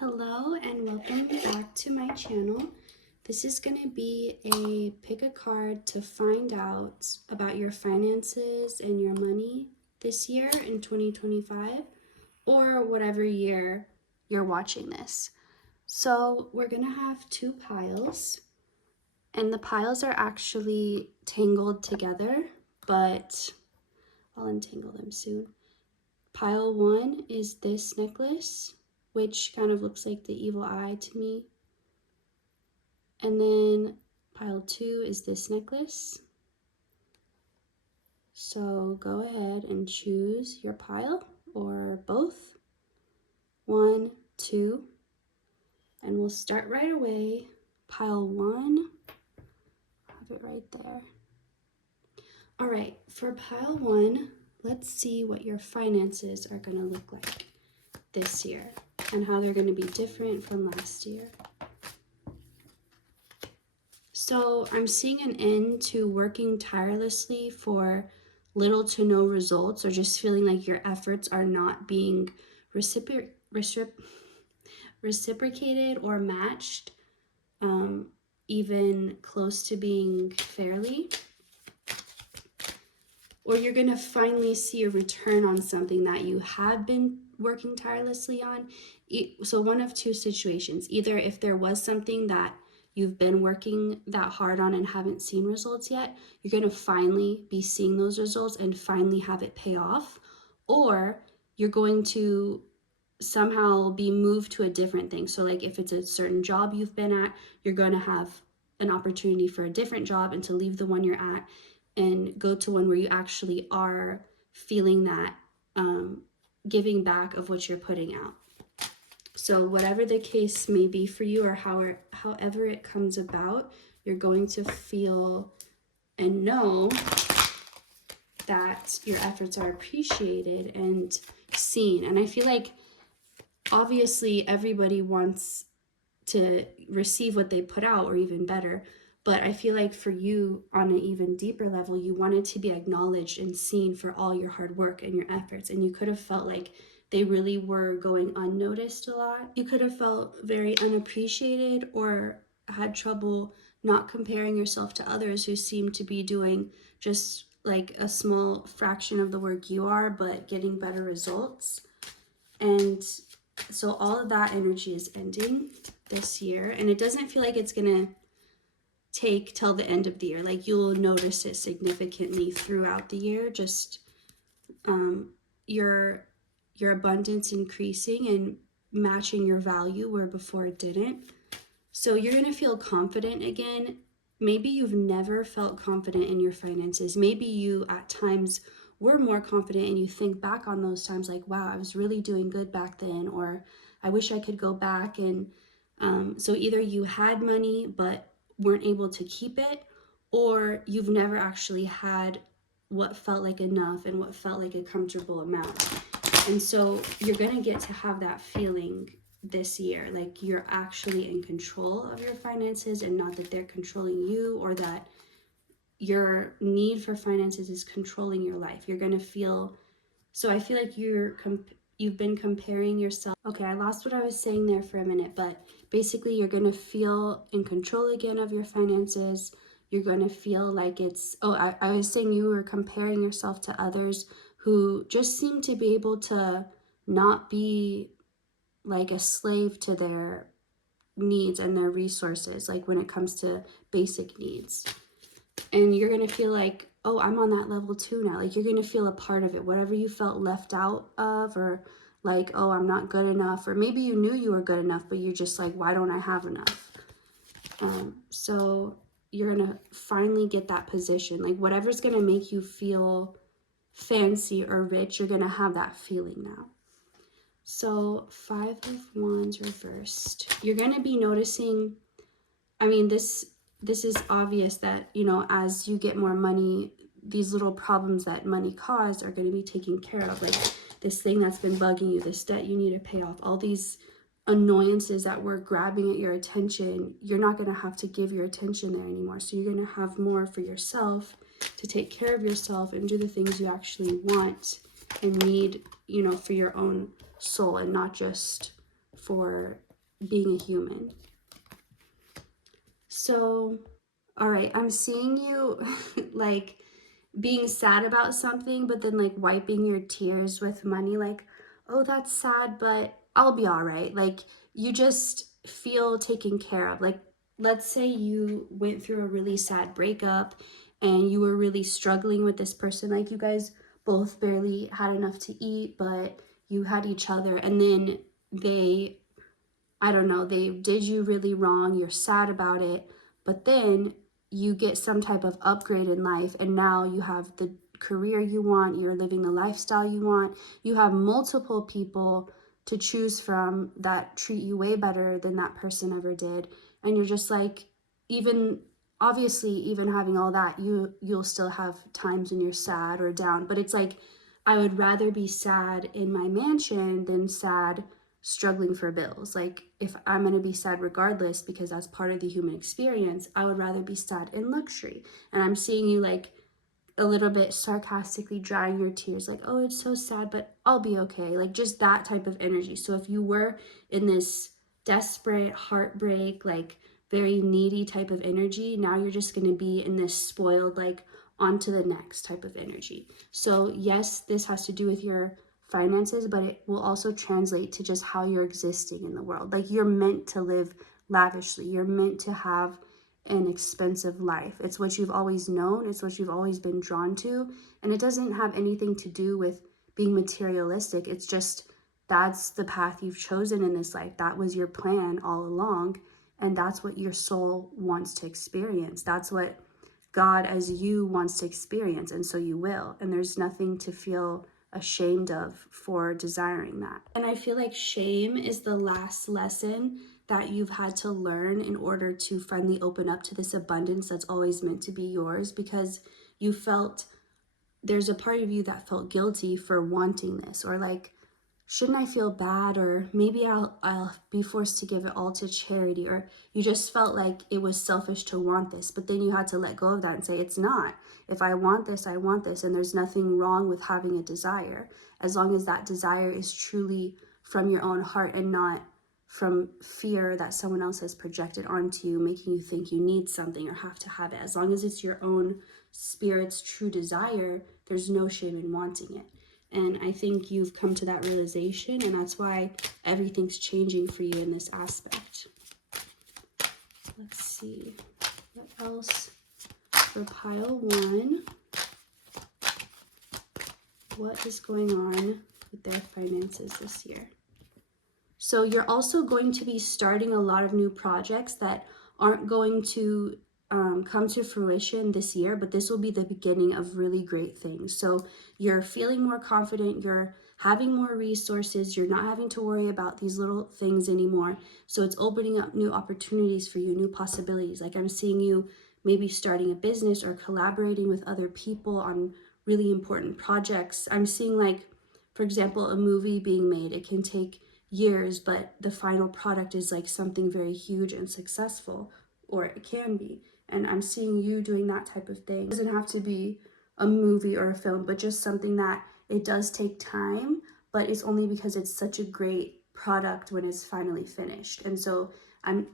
Hello and welcome back to my channel. This is going to be a pick a card to find out about your finances and your money this year in 2025 or whatever year you're watching this. So we're going to have two piles and the piles are actually tangled together, but I'll untangle them soon. Pile 1 is this necklace, which kind of looks like the evil eye to me. And then pile 2 is this necklace. So go ahead and choose your pile or both. 1, 2, and we'll start right away. Pile 1, have it right there. All right, for pile 1, let's see what your finances are going to look like this year and how they're going to be different from last year. So I'm seeing an end to working tirelessly for little to no results, or just feeling like your efforts are not being reciprocated or matched, even close to being fairly. Or you're going to finally see a return on something that you have been working tirelessly on. So one of two situations: either if there was something that you've been working that hard on and haven't seen results yet, you're going to finally be seeing those results and finally have it pay off, or you're going to somehow be moved to a different thing. So like if it's a certain job you've been at, you're going to have an opportunity for a different job and to leave the one you're at and go to one where you actually are feeling that giving back of what you're putting out. So whatever the case may be for you, or however it comes about, you're going to feel and know that your efforts are appreciated and seen. And I feel like obviously everybody wants to receive what they put out, or even better. But I feel like for you, on an even deeper level, you wanted to be acknowledged and seen for all your hard work and your efforts. And you could have felt like they really were going unnoticed a lot. You could have felt very unappreciated, or had trouble not comparing yourself to others who seem to be doing just like a small fraction of the work you are, but getting better results. And so all of that energy is ending this year, and it doesn't feel like it's gonna take till the end of the year. Like you'll notice it significantly throughout the year, just your abundance increasing and matching your value where before it didn't. So you're gonna feel confident again. Maybe you've never felt confident in your finances. Maybe you at times were more confident and you think back on those times like, wow, I was really doing good back then, or I wish I could go back. And so either you had money but weren't able to keep it, or you've never actually had what felt like enough and what felt like a comfortable amount. And so you're going to get to have that feeling this year, like you're actually in control of your finances, and not that they're controlling you, or that your need for finances is controlling your life. You're going to feel, so I feel like you've been comparing yourself. Okay, I lost what I was saying there for a minute, but basically you're going to feel in control again of your finances. You're going to feel like it's, I was saying you were comparing yourself to others who just seem to be able to not be like a slave to their needs and their resources, like when it comes to basic needs. And you're going to feel like, oh, I'm on that level too now. Like you're going to feel a part of it. Whatever you felt left out of, or like, oh, I'm not good enough, or maybe you knew you were good enough, but you're just like, why don't I have enough? So you're going to finally get that position. Like whatever's going to make you feel fancy or rich, you're going to have that feeling now. So 5 of Wands reversed. You're going to be noticing, I mean, this is obvious that, you know, as you get more money, these little problems that money caused are going to be taken care of. Like this thing that's been bugging you, this debt you need to pay off, all these annoyances that were grabbing at your attention, you're not going to have to give your attention there anymore. So you're going to have more for yourself, to take care of yourself and do the things you actually want and need, you know, for your own soul, and not just for being a human. So, all right, I'm seeing you like being sad about something, but then like wiping your tears with money, like, oh, that's sad, but I'll be all right. Like, you just feel taken care of. Like, let's say you went through a really sad breakup and you were really struggling with this person. Like, you guys both barely had enough to eat, but you had each other, and then they, I don't know, they did you really wrong, you're sad about it, but then you get some type of upgrade in life, and now you have the career you want, you're living the lifestyle you want, you have multiple people to choose from that treat you way better than that person ever did, and you're just like, even obviously, even having all that, you'll still have times when you're sad or down, but it's like, I would rather be sad in my mansion than sad struggling for bills. Like, if I'm going to be sad regardless because that's part of the human experience, I would rather be sad in luxury. And I'm seeing you like a little bit sarcastically drying your tears, like, oh, it's so sad, but I'll be okay. Like, just that type of energy. So if you were in this desperate heartbreak, like very needy type of energy, now you're just going to be in this spoiled, like, on to the next type of energy. So yes, this has to do with your finances, but it will also translate to just how you're existing in the world. Like, you're meant to live lavishly, you're meant to have an expensive life. It's what you've always known, it's what you've always been drawn to, and it doesn't have anything to do with being materialistic. It's just that's the path you've chosen in this life. That was your plan all along, and that's what your soul wants to experience. That's what God as you wants to experience, and so you will. And there's nothing to feel ashamed of for desiring that. And I feel like shame is the last lesson that you've had to learn in order to finally open up to this abundance that's always meant to be yours, because you felt, there's a part of you that felt guilty for wanting this, or like, shouldn't I feel bad, or maybe I'll be forced to give it all to charity, or you just felt like it was selfish to want this, but then you had to let go of that and say, it's not. If I want this, I want this, and there's nothing wrong with having a desire, as long as that desire is truly from your own heart and not from fear that someone else has projected onto you, making you think you need something or have to have it. As long as it's your own spirit's true desire, there's no shame in wanting it. And I think you've come to that realization, and that's why everything's changing for you in this aspect. Let's see, what else for pile one? What is going on with their finances this year? So you're also going to be starting a lot of new projects that aren't going to come to fruition this year, but this will be the beginning of really great things. So you're feeling more confident, you're having more resources, you're not having to worry about these little things anymore. So it's opening up new opportunities for you, new possibilities. Like, I'm seeing you maybe starting a business or collaborating with other people on really important projects. I'm seeing, like, for example, a movie being made. It can take years, but the final product is like something very huge and successful, or it can be. And I'm seeing you doing that type of thing. It doesn't have to be a movie or a film, but just something that it does take time, but it's only because it's such a great product when it's finally finished. And so I'm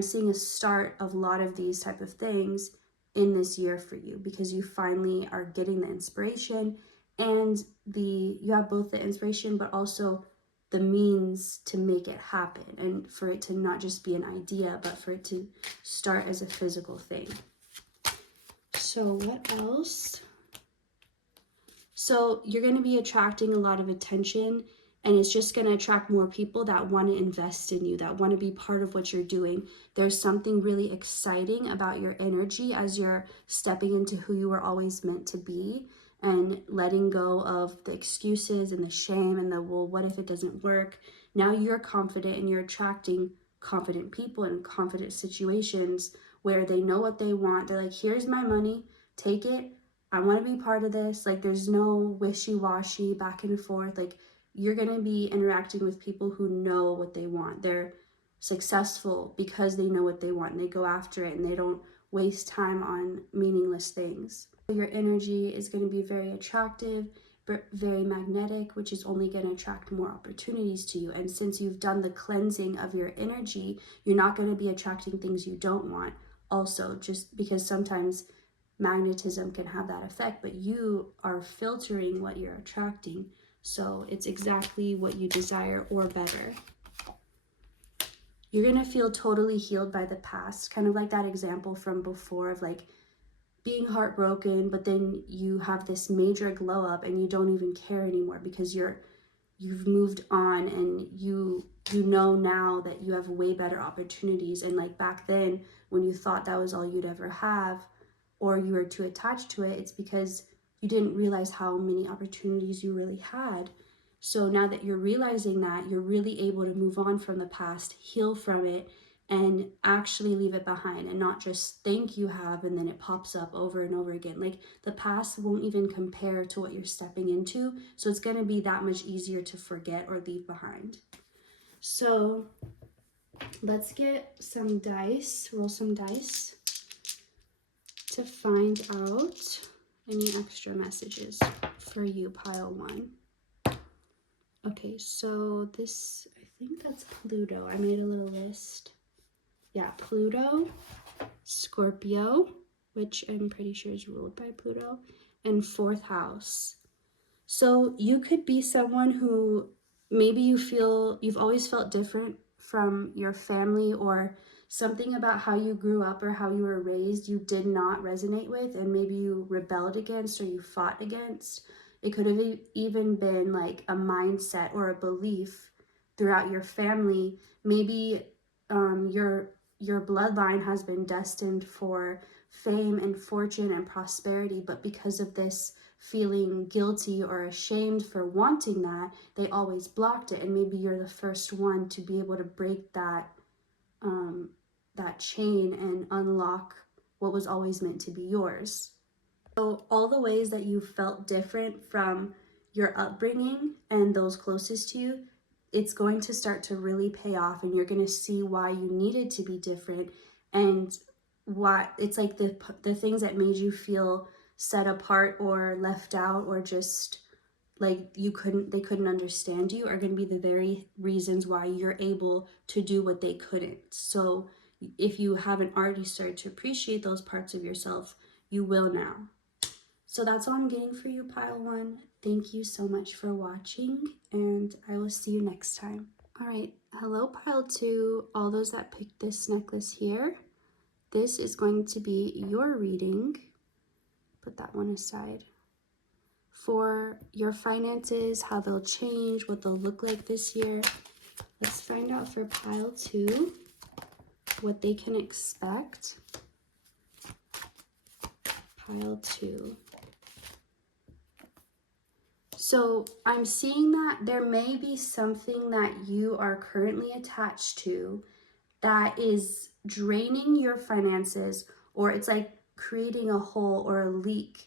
seeing a start of a lot of these type of things in this year for you, because you finally are getting the inspiration, and you have both the inspiration but also the means to make it happen, and for it to not just be an idea, but for it to start as a physical thing. So what else? So you're going to be attracting a lot of attention, and it's just going to attract more people that want to invest in you, that want to be part of what you're doing. There's something really exciting about your energy as you're stepping into who you were always meant to be, and letting go of the excuses and the shame and the, well, what if it doesn't work? Now you're confident, and you're attracting confident people in confident situations where they know what they want. They're like, here's my money, take it. I want to be part of this. Like, there's no wishy-washy back and forth. Like, you're going to be interacting with people who know what they want. They're successful because they know what they want, and they go after it, and they don't waste time on meaningless things. Your energy is going to be very attractive, very magnetic, which is only going to attract more opportunities to you. And since you've done the cleansing of your energy, you're not going to be attracting things you don't want. Also, just because sometimes magnetism can have that effect, but you are filtering what you're attracting. So it's exactly what you desire or better. You're going to feel totally healed by the past, kind of like that example from before of like being heartbroken, but then you have this major glow up and you don't even care anymore because you've moved on, and you know now that you have way better opportunities. And like back then when you thought that was all you'd ever have, or you were too attached to it, it's because you didn't realize how many opportunities you really had. So now that you're realizing that, you're really able to move on from the past, heal from it, and actually leave it behind, and not just think you have and then it pops up over and over again. Like the past won't even compare to what you're stepping into, so it's going to be that much easier to forget or leave behind. So let's get some dice, roll some dice to find out any extra messages for you, pile 1. Okay, so this, I think that's Pluto. I made a little list. Yeah, Pluto, Scorpio, which I'm pretty sure is ruled by Pluto, and 4th house. So you could be someone who maybe you've always felt different from your family, or something about how you grew up or how you were raised you did not resonate with, and maybe you rebelled against or you fought against. It could have even been like a mindset or a belief throughout your family. Maybe your bloodline has been destined for fame and fortune and prosperity, but because of this feeling guilty or ashamed for wanting that, they always blocked it. And maybe you're the first one to be able to break that chain and unlock what was always meant to be yours. So all the ways that you felt different from your upbringing and those closest to you, it's going to start to really pay off, and you're going to see why you needed to be different, and why it's like the things that made you feel set apart or left out, or just like they couldn't understand you, are going to be the very reasons why you're able to do what they couldn't. So if you haven't already started to appreciate those parts of yourself, you will now. So that's all I'm getting for you, pile 1. Thank you so much for watching, and I will see you next time. All right, hello pile 2, all those that picked this necklace here. This is going to be your reading. Put that one aside. For your finances, how they'll change, what they'll look like this year. Let's find out for pile 2 what they can expect. Pile 2. So I'm seeing that there may be something that you are currently attached to that is draining your finances, or it's like creating a hole or a leak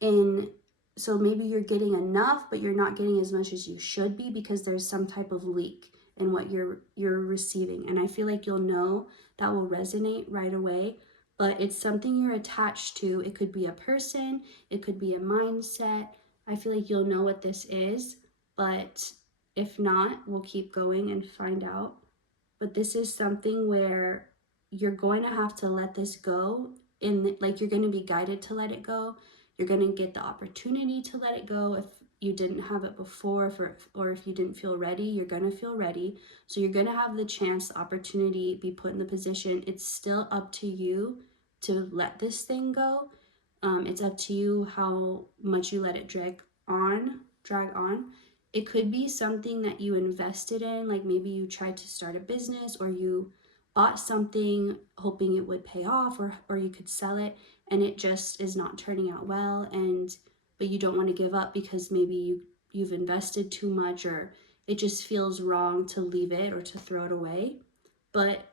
in. So maybe you're getting enough, but you're not getting as much as you should be because there's some type of leak in what you're receiving. And I feel like you'll know that will resonate right away, but it's something you're attached to. It could be a person, it could be a mindset. I feel like you'll know what this is, but if not, we'll keep going and find out. But this is something where you're going to have to let this go, like you're going to be guided to let it go. You're going to get the opportunity to let it go. If you didn't have it before, or if you didn't feel ready, you're going to feel ready. So you're going to have the chance, the opportunity, be put in the position. It's still up to you to let this thing go. It's up to you how much you let it drag on. It could be something that you invested in, like maybe you tried to start a business, or you bought something hoping it would pay off, or you could sell it and it just is not turning out well, but you don't want to give up because maybe you've invested too much, or it just feels wrong to leave it or to throw it away. But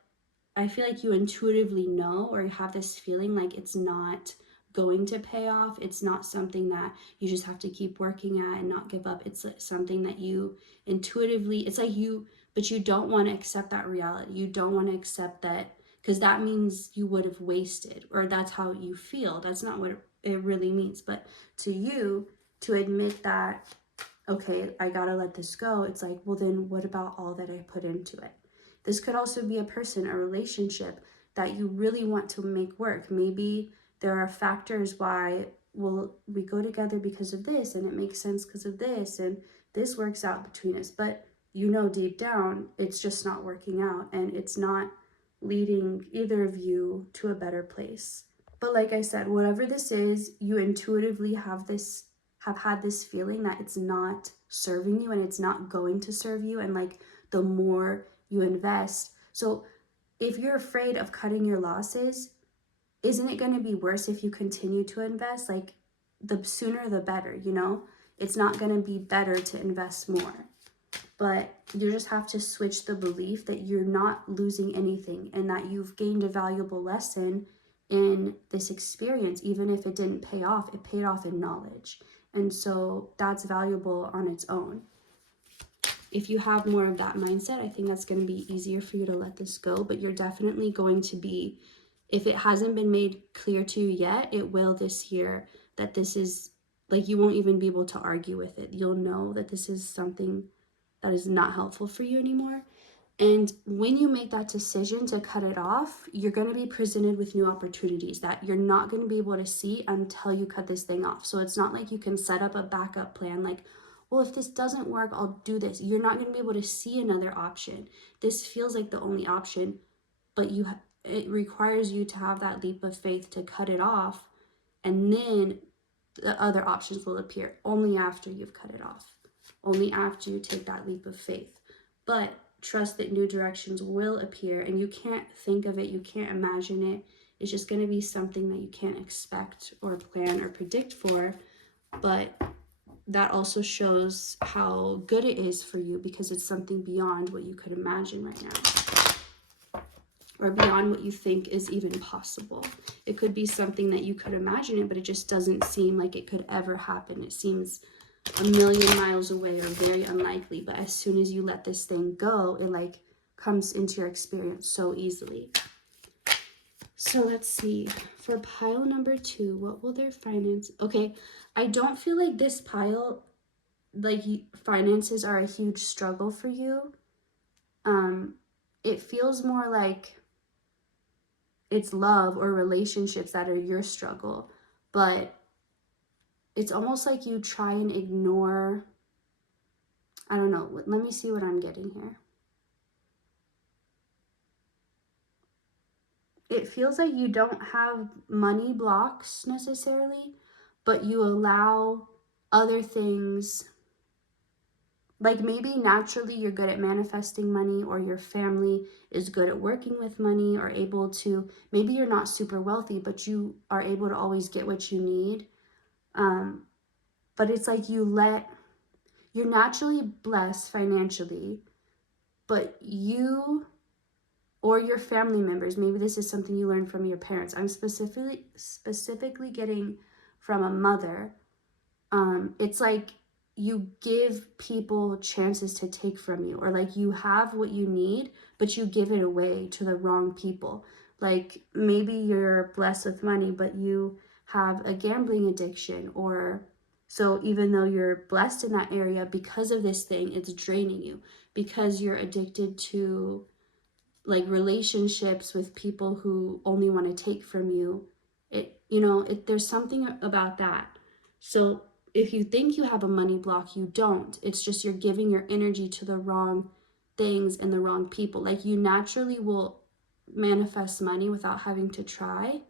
I feel like you intuitively know, or you have this feeling like it's not going to pay off. It's not something that you just have to keep working at and not give up. It's something that you intuitively, it's like but you don't want to accept that reality. You don't want to accept that, because that means you would have wasted, or that's how you feel. That's not what it really means. But to you, to admit that, okay, I gotta let this go, it's like, well, then what about all that I put into it? This could also be a person, a relationship that you really want to make work. Maybe there are factors why, well, we go together because of this, and it makes sense because of this, and this works out between us. But you know deep down, it's just not working out, and it's not leading either of you to a better place. But like I said, whatever this is, you intuitively have had this feeling that it's not serving you and it's not going to serve you. And like the more you invest, so if you're afraid of cutting your losses, isn't it going to be worse if you continue to invest? Like the sooner the better, you know? It's not going to be better to invest more. But you just have to switch the belief that you're not losing anything and that you've gained a valuable lesson in this experience. Even if it didn't pay off, it paid off in knowledge. And so that's valuable on its own. If you have more of that mindset, I think that's going to be easier for you to let this go. But you're definitely going to be, if it hasn't been made clear to you yet, it will this year, that this is, like, you won't even be able to argue with it. You'll know that this is something that is not helpful for you anymore. And when you make that decision to cut it off, you're going to be presented with new opportunities that you're not going to be able to see until you cut this thing off. So it's not like you can set up a backup plan like, well, if this doesn't work, I'll do this. You're not going to be able to see another option. This feels like the only option, but it requires you to have that leap of faith to cut it off, and then the other options will appear only after you've cut it off. Only after you take that leap of faith. But trust that new directions will appear, and you can't think of it, you can't imagine it. It's just going to be something that you can't expect or plan or predict for. But that also shows how good it is for you, because it's something beyond what you could imagine right now, or beyond what you think is even possible. It could be something that you could imagine it, but it just doesn't seem like it could ever happen. It seems a million miles away or very unlikely. But as soon as you let this thing go, it like comes into your experience so easily. So let's see, for pile number 2, what will their finance? Okay, I don't feel like this pile, like, finances are a huge struggle for you. It feels more like it's love or relationships that are your struggle. But it's almost like you try and ignore, I don't know, let me see what I'm getting here. It feels like you don't have money blocks necessarily, but you allow other things, like maybe naturally you're good at manifesting money, or your family is good at working with money, or able to, maybe you're not super wealthy, but you are able to always get what you need. But it's like you're naturally blessed financially, but you or your family members, maybe this is something you learned from your parents. I'm specifically getting from a mother. It's like you give people chances to take from you, or like you have what you need, but you give it away to the wrong people. Like maybe you're blessed with money, but you have a gambling addiction, or so even though you're blessed in that area, because of this thing, it's draining you, because you're addicted to like relationships with people who only want to take from you. There's something about that. So if you think you have a money block, you don't. It's just you're giving your energy to the wrong things and the wrong people. Like you naturally will manifest money without having to try,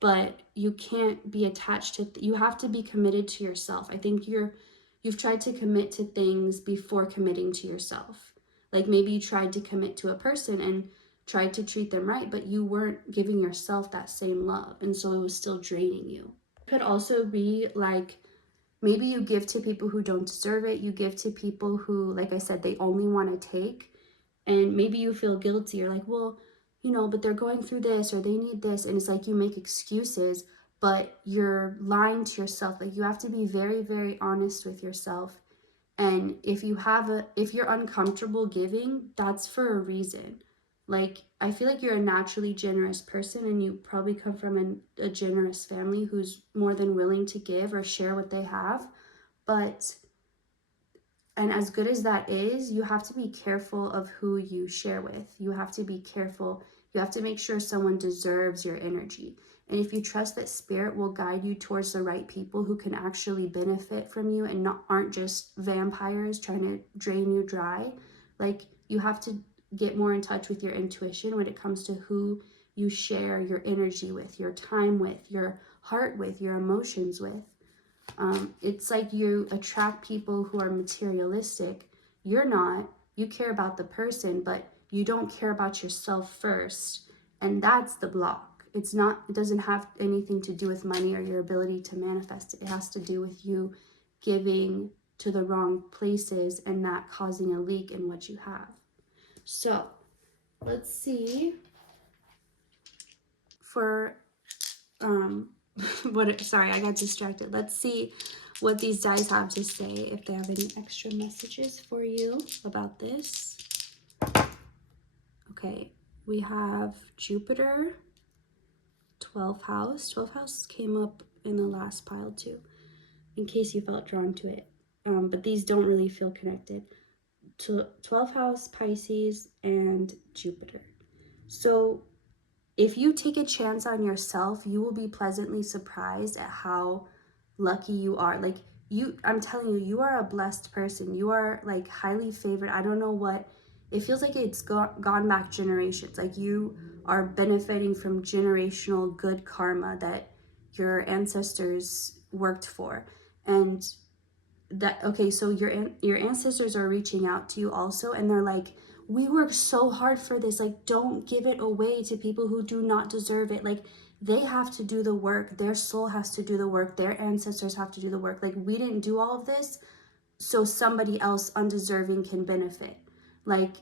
but you can't be attached to, you have to be committed to yourself. I think you've tried to commit to things before committing to yourself. Like maybe you tried to commit to a person and tried to treat them right, but you weren't giving yourself that same love, and so it was still draining you. It could also be like maybe you give to people who don't deserve it. You give to people who, like I said, they only want to take, and maybe you feel guilty. You're like, well, but they're going through this or they need this, and it's like you make excuses, but you're lying to yourself. Like you have to be very, very honest with yourself. And if you're uncomfortable giving, that's for a reason. Like, I feel like you're a naturally generous person, and you probably come from a generous family who's more than willing to give or share what they have. But, and as good as that is, you have to be careful of who you share with. You have to be careful. You have to make sure someone deserves your energy. And if you trust that spirit will guide you towards the right people who can actually benefit from you and aren't just vampires trying to drain you dry, like, you have to get more in touch with your intuition when it comes to who you share your energy with, your time with, your heart with, your emotions with. It's like you attract people who are materialistic. You're not. You care about the person, but you don't care about yourself first. And that's the block. It's not, it doesn't have anything to do with money or your ability to manifest it. It has to do with you giving to the wrong places and that causing a leak in what you have. So let's see for sorry, I got distracted. Let's see what these dice have to say, if they have any extra messages for you about this. Okay, we have Jupiter, 12th house. 12th house came up in the last pile too, in case you felt drawn to it. But these don't really feel connected. 12th house, Pisces, and Jupiter. So if you take a chance on yourself, you will be pleasantly surprised at how lucky you are. Like, I'm telling you, you are a blessed person. You are like highly favored. I don't know what, it feels like it's gone back generations. Like, you are benefiting from generational good karma that your ancestors worked for. And that, okay, so your ancestors are reaching out to you also, and they're like, we worked so hard for this, like, don't give it away to people who do not deserve it. Like, they have to do the work, their soul has to do the work, their ancestors have to do the work. Like, we didn't do all of this so somebody else undeserving can benefit. Like,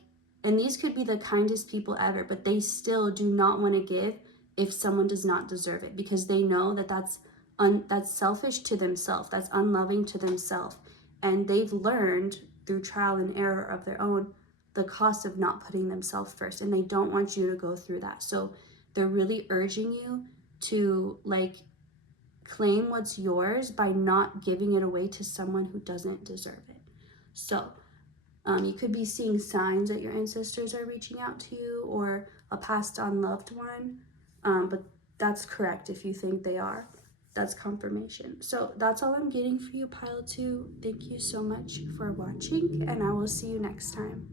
and these could be the kindest people ever, but they still do not want to give if someone does not deserve it, because they know that that's selfish to themselves, that's unloving to themselves, and they've learned through trial and error of their own the cost of not putting themselves first, and they don't want you to go through that. So they're really urging you to, like, claim what's yours by not giving it away to someone who doesn't deserve it. So you could be seeing signs that your ancestors are reaching out to you, or a passed on loved one, but that's correct if you think they are. That's confirmation. So that's all I'm getting for you, pile 2. Thank you so much for watching, and I will see you next time.